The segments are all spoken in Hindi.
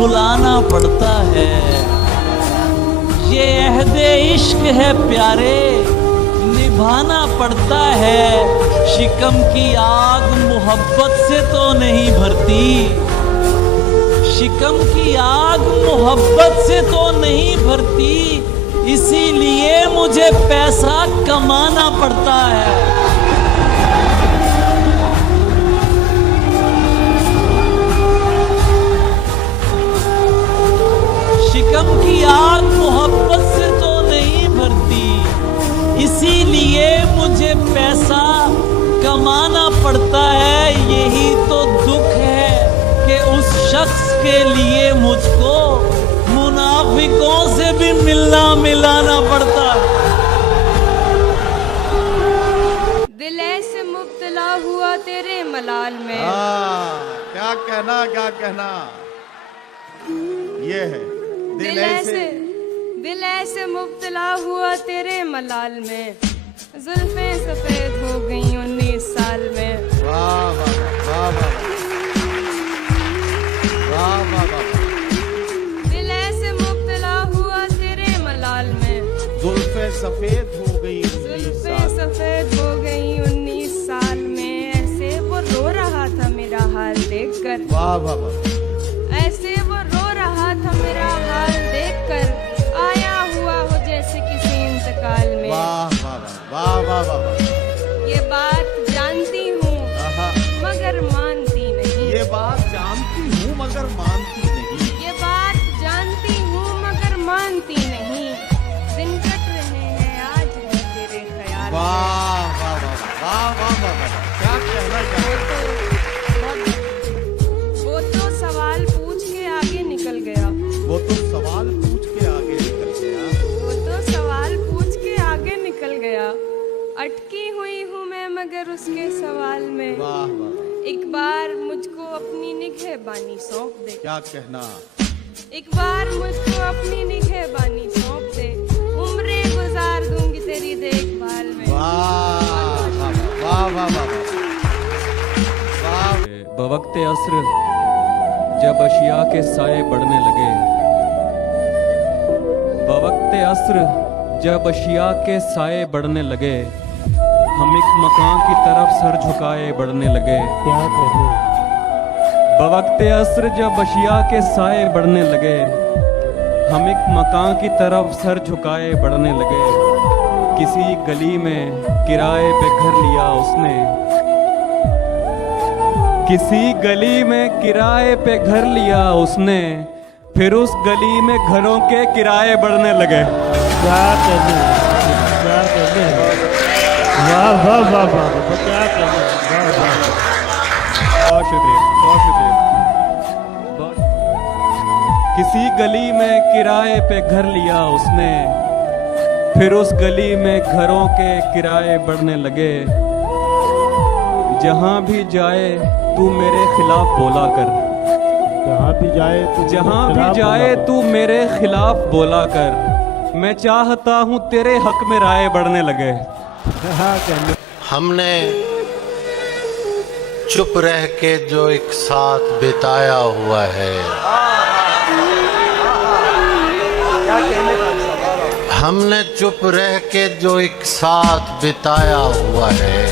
भुलाना पड़ता है। ये अहदे इश्क है प्यारे, निभाना पड़ता है। शिकम की आग मोहब्बत से तो नहीं भरती, शिकम की आग मोहब्बत से तो नहीं भरती, इसीलिए मुझे पैसा कमाना पड़ता है। शिकम की आग मोहब्बत से तो नहीं भरती, इसीलिए मुझे पैसा कमाना पड़ता है। यही तो दुख है कि उस शख्स के लिए मुझको मुनाफिकों से भी मिलना मिलाना पड़ता है। दिल ऐसे मुब्तला हुआ तेरे मलाल में। क्या कहना, क्या कहना। ये है दिल ऐसे मुब्तला हुआ तेरे मलाल में, जुल्फें सफेद हो गई 19 साल में। वाह वाह वाह वाह वाह वाह वाह। दिल ऐसे मुब्तला हुआ तेरे मलाल में, जुल्फें सफेद हो गई 19 जुल्फें साल। सफेद हो गई 19 साल में। ऐसे वो रो रहा था मेरा हाल देखकर, वाह वाह वाह। ऐसे वो रो रहा था मेरा हाल देखकर, आया हुआ हो जैसे किसी इंतकाल में। वाह वाह वाह वाह वाह वाह। ये बात जानती हूँ मगर मानती नहीं, ये बात जानती हूँ मगर मानती नहीं, ये बात जानती हूँ मगर मानती नहीं। दिन कट रहे हैं आज भी तेरे ख्याल में। वाह वाह वाह वाह वाह वाह वाह। क्या कहना चाहते हो? वो तो सवाल पूछ के आगे निकल गया, वो तो सवाल पूछ के आगे निकल गया, वो तो सवाल पूछ के आगे निकल गया। अटकी हुई हूँ मैं मगर उसके सवाल में। वाह वाह। एक बार मुझको अपनी निगहबानी सौंप दे, क्या कहना। एक बार मुझको अपनी निगहबानी सौंप दे, उम्रें गुजार दूंगी तेरी देखभाल में। वाह वाह वाह वाह वाह। बवक्ते अस्र जब अशिया के साए बढ़ने लगे, बवक्ते अस्र जब अशिया के साए बढ़ने लगे, हम एक मकान की तरफ सर झुकाए बढ़ने लगे। क्या कहूँ। बवक्ते अस्र जब अशिया के साए बढ़ने लगे, हम एक मकान की तरफ सर झुकाए बढ़ने लगे। किसी गली में किराए पे घर लिया उसने, किसी गली में किराए पे घर लिया उसने, फिर उस गली में घरों के किराए बढ़ने लगे। क्या कहने, क्या कहने। वाह वाह वाह वाह। क्या कहने। वाह वाह। बहुत शुक्रिया, बहुत शुक्रिया। किसी गली में किराए पे घर लिया उसने, फिर उस गली में घरों के किराए बढ़ने लगे। जहाँ भी जाए तू मेरे खिलाफ बोला कर, जहाँ भी जाए तू जहाँ भी जाए तू मेरे खिलाफ बोला कर। मैं चाहता हूँ तेरे हक में राय बढ़ने लगे। हाँ कहने। हमने चुप रह के जो एक साथ बिताया हुआ है, हमने चुप रह के जो एक साथ बिताया हुआ है,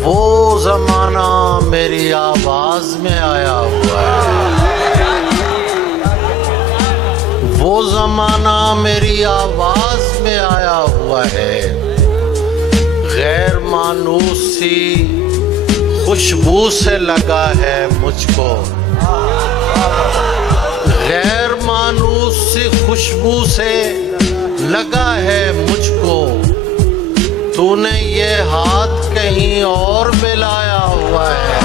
वो जमाना मेरी आवाज में आया हुआ है, वो जमाना मेरी आवाज में आया हुआ है। गैर मानूस सी खुशबू से लगा है मुझको, गैर मानूस सी खुशबू से लगा है मुझको। तूने ये हाथ कहीं और मिलाया हुआ है,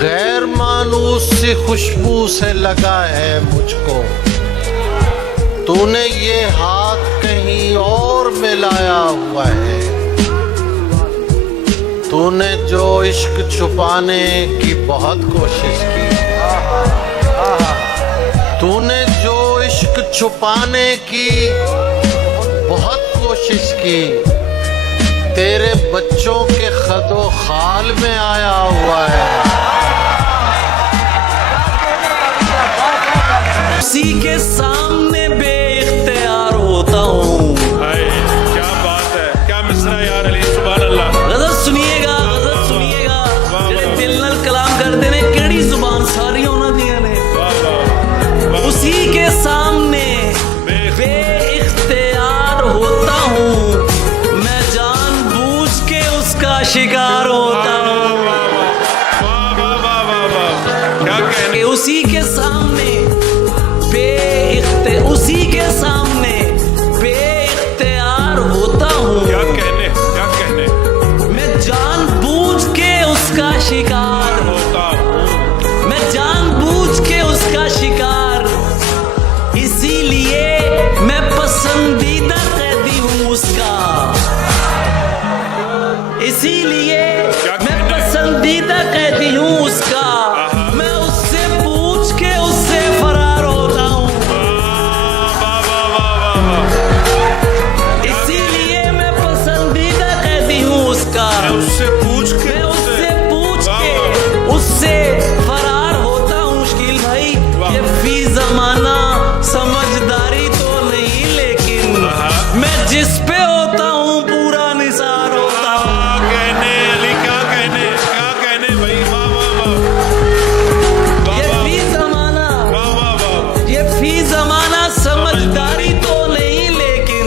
गैर मानूस सी खुशबू से लगा है मुझको। तूने ये हाथ कहीं और मिलाया हुआ है। तूने जो इश्क छुपाने की बहुत कोशिश की, तूने जो इश्क छुपाने की बहुत कोशिश की, तेरे बच्चों के खदो खाल में आया हुआ है। उसी के सामने बेइख्तियार होता हूँ। हाय क्या बात है, क्या मिसरा यार अली, सुभान अल्लाह। गजल सुनिएगा, गजल सुनिएगा। जेड़े दिल नाल कलाम करते ने केड़ी जुबान सारी उन्हां दियां ने। उसी के सामने बेइख्तियार होता हूँ, मैं जानबूझ के उसका शिकार होता हूँ। क्या कहने, उसी के सामने उसी के सामने बेइख्तियार होता हूँ, क्या कहने, क्या कहने, मैं जानबूझ के उसका शिकार, होता मैं जानबूझ के उसका शिकार, इसीलिए मैं पसंदीदा कैदी हूँ उसका, इसीलिए मैं पसंदीदा कैदी हूँ उसका। मैं उससे पूछ के उससे फरार होता हूँ, इसीलिए मैं पसंदीदा कैदी हूँ उसका। उससे पूछ के, मैं उससे पूछ के उससे फरार होता हूँ। मुश्किल भाई ये फी जमाना समझदारी तो नहीं, लेकिन मैं जिस पे होता हूँ पूरा निसार होता हूँ। कहने अली, क्या कहने, क्या कहने भाई, वाह वाह वाह, ये फी जमाना, वाह वाह वाह, ये फी जमाना समझदारी तो नहीं, लेकिन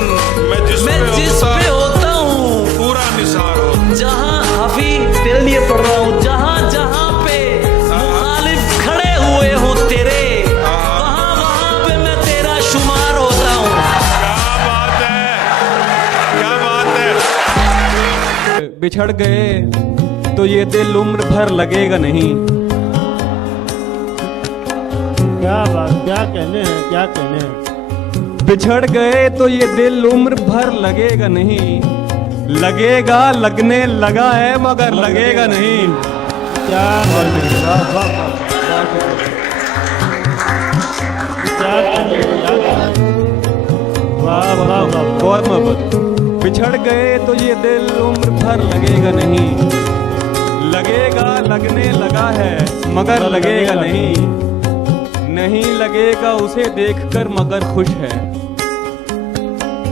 मैं जिस पे होता हूँ पूरा निसार हो। जहाँ हाफी तेरे लिए पढ़ रहा हूँ, जहाँ जहाँ पे मुखालिफ खड़े हुए हों तेरे, वहाँ वहाँ पे मैं तेरा शुमार होता हूँ। क्या बात है, क्या बात है। बिछड़ गए तो ये दिल उम्र भर लगेगा नहीं। क्या बात, क्या कहने हैं, क्या कहने हैं। बिछड़ गए तो ये दिल उम्र भर लगेगा नहीं, लगेगा लगने लगा है मगर लगेगा नहीं। क्या बात है, वाह वाह वाह, क्या कहने हैं, क्या कहने हैं। वाह वाह वाह वाह। बहुत मोहब्बत। बिछड़ गए तो ये दिल उम्र भर लगेगा नहीं, लगेगा लगने लगा है मगर लगेगा नहीं। नहीं लगेगा उसे देखकर मगर खुश है,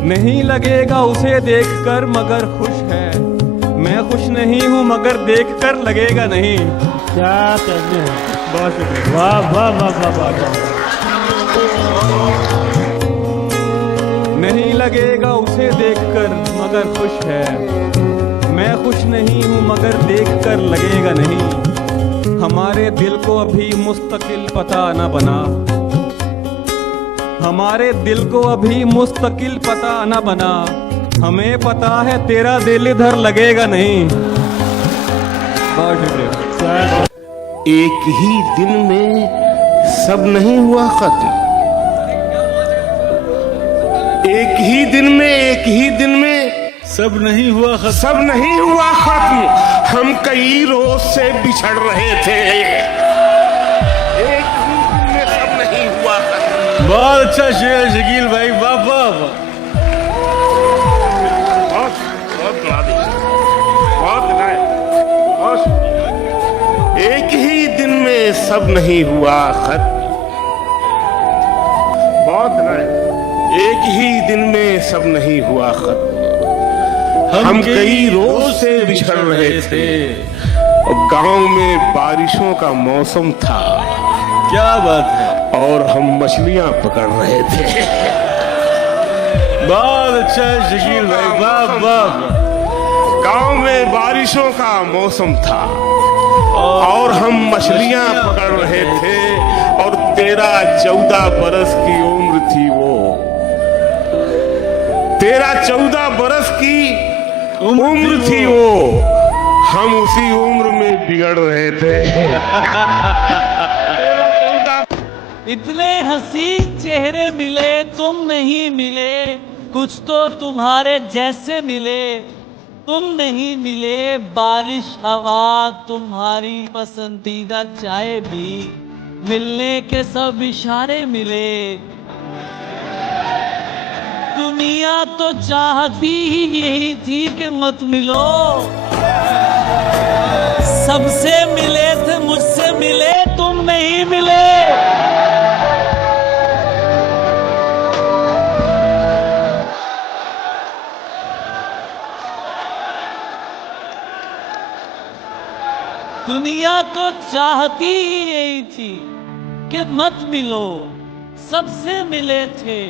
नहीं लगेगा उसे देखकर मगर खुश है। मैं खुश नहीं हूँ मगर देखकर लगेगा नहीं। क्या कहने हैं, बहुत शुक्रिया, वाह वाह वाह वाह वाह वाह। नहीं लगेगा उसे देखकर मगर खुश है, मैं खुश नहीं हूँ मगर देखकर लगेगा नहीं। हमारे दिल को अभी मुस्तकिल पता न बना, हमारे दिल को अभी मुस्तकिल पता न बना। हमें पता है तेरा दिल इधर लगेगा नहीं। बहुत शुक्रिया। एक ही दिन में सब नहीं हुआ खत्म, एक ही दिन में सब नहीं हुआ खत्म, सब नहीं हुआ खत्म। हम कई रोज से बिछड़ रहे थे, एक ही दिन में सब नहीं हुआ खत्म। बहुत अच्छा शेर शकील भाई, वाह वाह वाह। बहुत बहुत नादी, बहुत नायक, बहुत। एक ही दिन में सब नहीं हुआ खत्म, बहुत नायक। एक ही दिन में सब नहीं हुआ खत्म। हम कई रोज से बिछड़ रहे थे और गांव में बारिशों का मौसम था। क्या बात है, और हम मछलियां पकड़ रहे थे। बहुत अच्छा शकील भाई, वाह वाह। गांव में बारिशों का मौसम था और हम मछलियां पकड़ रहे थे और तेरा 14 बरस की उम्र थी वो, तेरा 14 बरस की उम्र थी वो। हम उसी उम्र में बिगड़ रहे थे। इतने हसीन चेहरे मिले तुम नहीं मिले, कुछ तो तुम्हारे जैसे मिले तुम नहीं मिले। बारिश हवा तुम्हारी पसंदीदा चाय भी, मिलने के सब इशारे मिले। दुनिया तो चाहती ही यही थी कि मत मिलो, सबसे मिले थे मुझसे मिले तुम नहीं मिले। दुनिया तो चाहती ही यही थी कि मत मिलो, सबसे मिले थे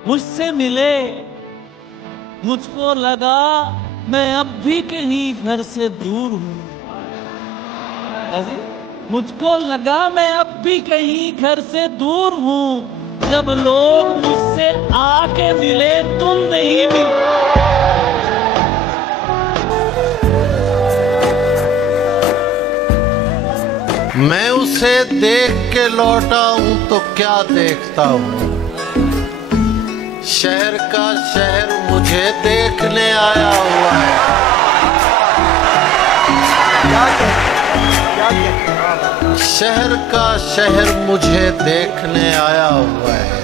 मुझसे मिले। मुझको लगा मैं अब भी कहीं घर से दूर हूं, मुझको लगा मैं अब भी कहीं घर से दूर हूं। जब लोग मुझसे आके मिले तुम नहीं मिले। मैं उसे देख के लौटा हूं तो क्या देखता हूं, शहर का शहर मुझे देखने आया हुआ है। शहर का शहर मुझे देखने आया हुआ है।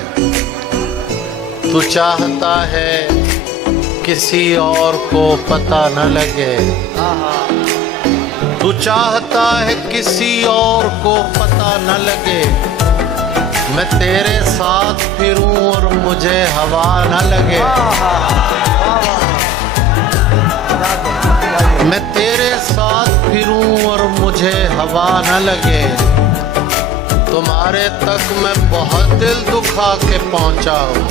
तू चाहता है किसी और को पता न लगे, तू चाहता है किसी और को पता न लगे। मैं तेरे साथ फिरूं और मुझे हवा न लगे, मैं तेरे साथ फिरूं और मुझे हवा न लगे। तुम्हारे तक मैं बहुत दिल दुखा के पहुंचा हूं,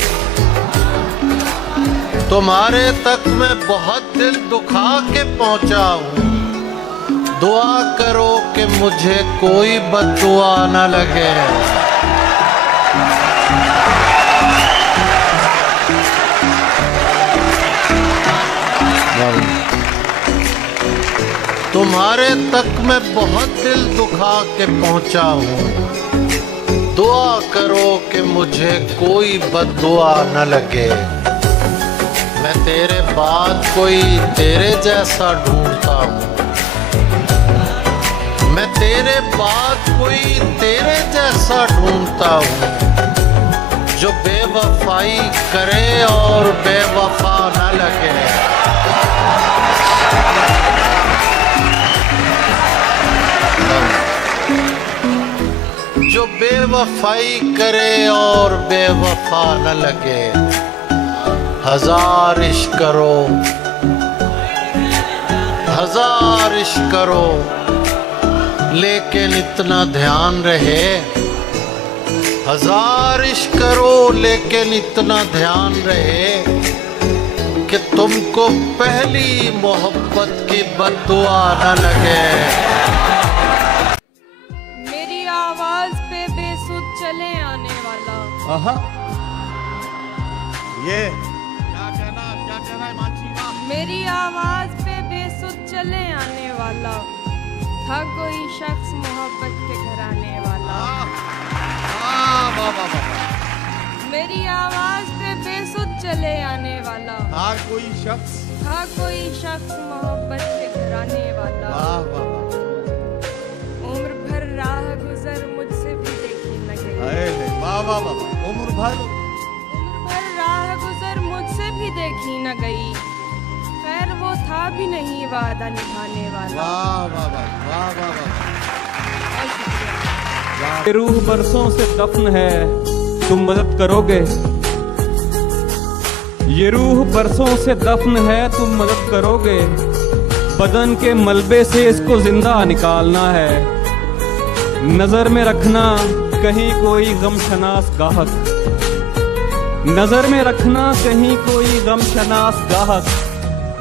तुम्हारे तक मैं बहुत दिल दुखा के पहुंचा हूं। दुआ करो कि मुझे कोई बद्दुआ न लगे। तुम्हारे तक मैं बहुत दिल दुखा के पहुंचा हूं। दुआ करो कि मुझे कोई बद्दुआ न लगे। मैं तेरे बाद कोई तेरे जैसा ढूंढता हूं, मैं तेरे बाद कोई तेरे जैसा ढूंढता हूं, जो बेवफाई करे और बेवफा न लगे। जो बेवफाई करे और बेवफा न लगे। हजार इश्क करो, हजार इश्क करो, लेकिन इतना ध्यान रहे। हजार इश्क करो लेकिन इतना ध्यान रहे कि तुमको पहली मोहब्बत की बद्दुआ न लगे। मेरी आवाज पे बेसुध चले आने वाला, आहा, ये क्या कहना है मानसी का? मेरी आवाज पे बेसुध चले आने वाला था कोई शख्स मोहब्बत के घर आने वाला। वाह वाह वाह। मेरी आवाज पे बेसुध चले आने वाला हर कोई शख्स, था कोई शख्स मोहब्बत के घर आने वाला। वाह वाह वाह। उम्र भर राह गुजर मुझसे भी देखी न गई, वाह वाह वाह। उम्र भर राह गुजर मुझसे भी देखी न गई। खैर वो था भी नहीं वादा निभाने वाला। वाह वाह वाह वाह वाह वाह। और शुक्रिया। ये रूह बरसों से दफन है, तुम मदद करोगे। ये रूह बरसों से दफन है, तुम मदद करोगे। बदन के मलबे से इसको जिंदा निकालना है। नजर में रखना कहीं कोई गमशनास गाहक, नजर में रखना कहीं कोई गमशनास गाहक।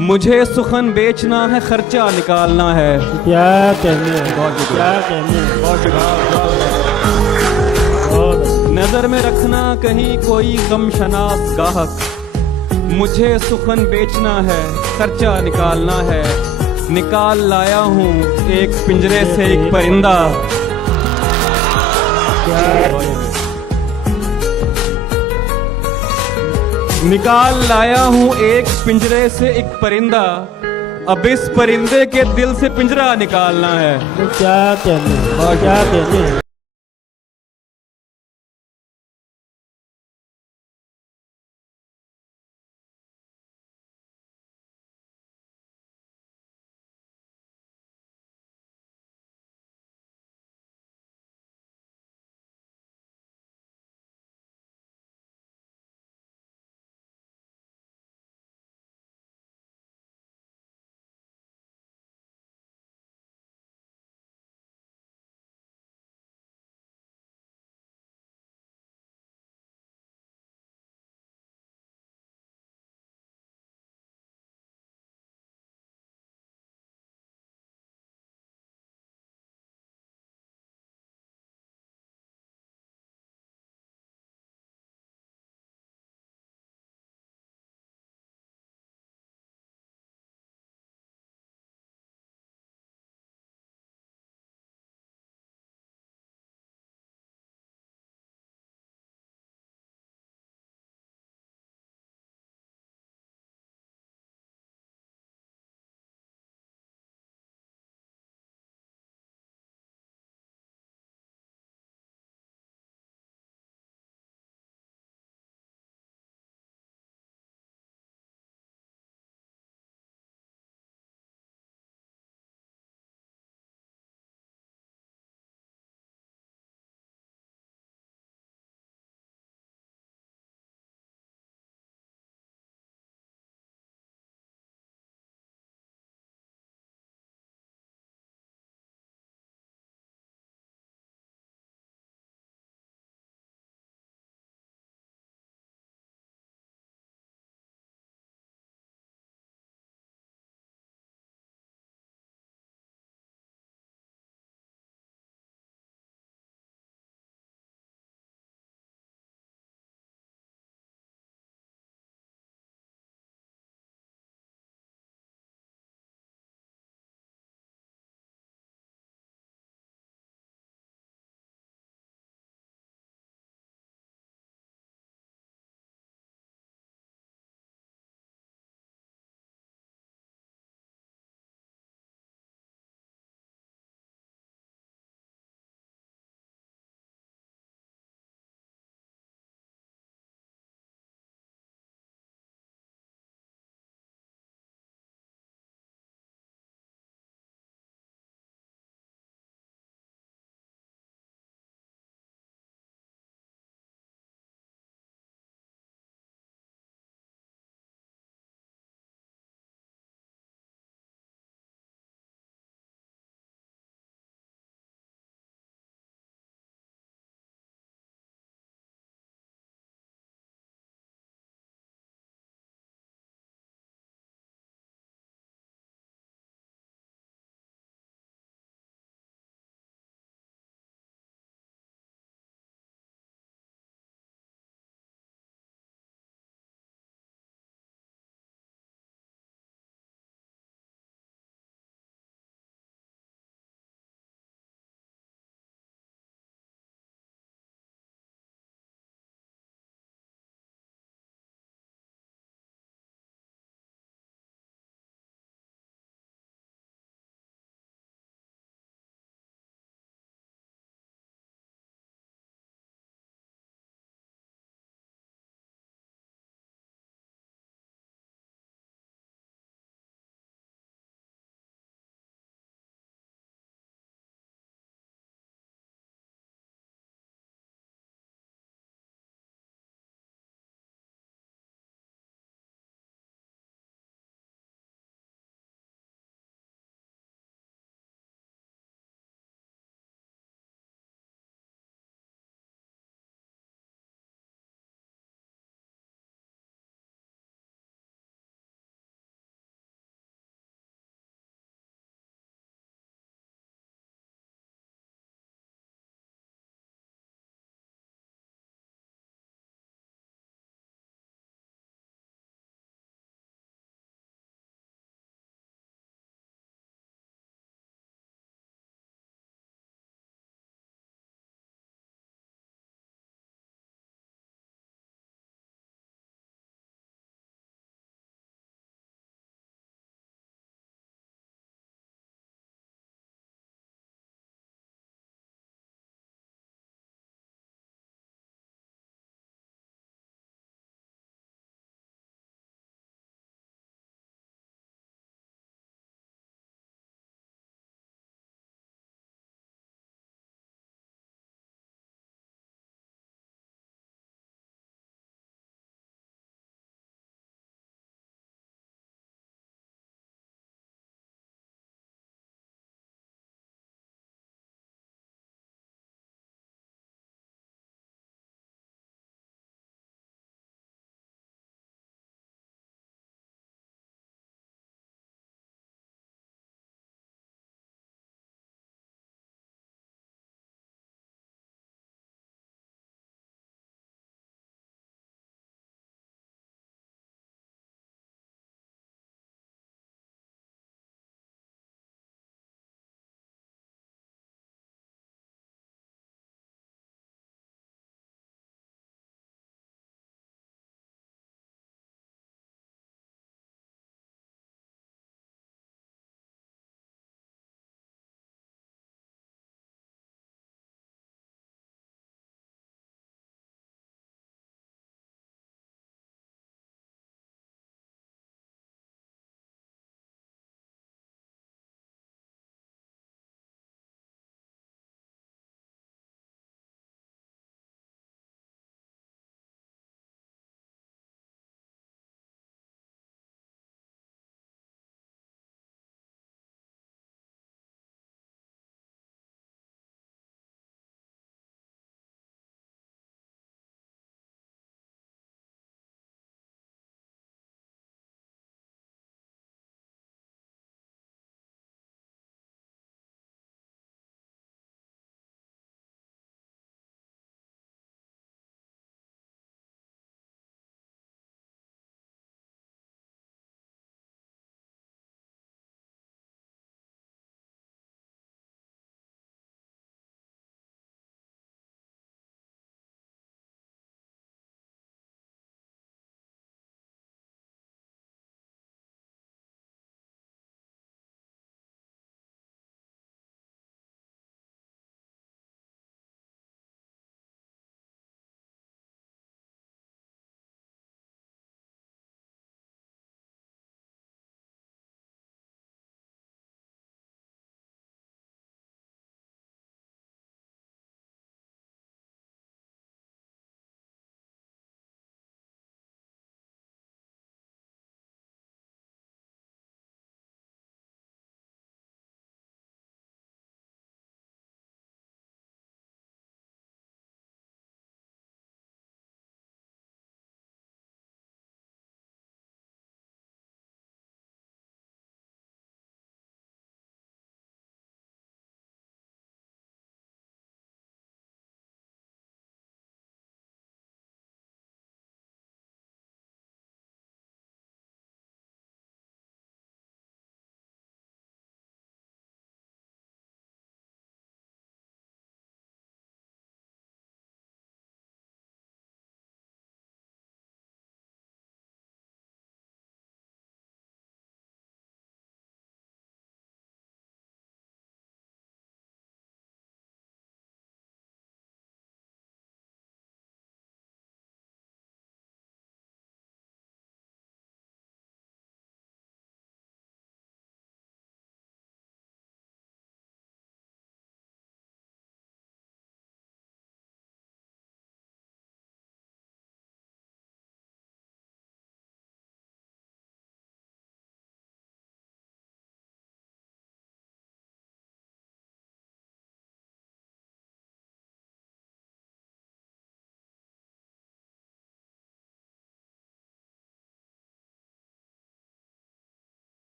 मुझे सुखन बेचना है, खर्चा निकालना है। क्या कहने हैं, क्या कहने हैं, बहुत नजर में रखना कहीं कोई गमशनास गाहक। मुझे सुखन बेचना है, खर्चा निकालना है। निकाल लाया हूँ एक पिंजरे से एक परिंदा। निकाल लाया हूँ एक पिंजरे से एक परिंदा। अब इस परिंदे के दिल से पिंजरा निकालना है। क्या कहने हैं, क्या कहने हैं।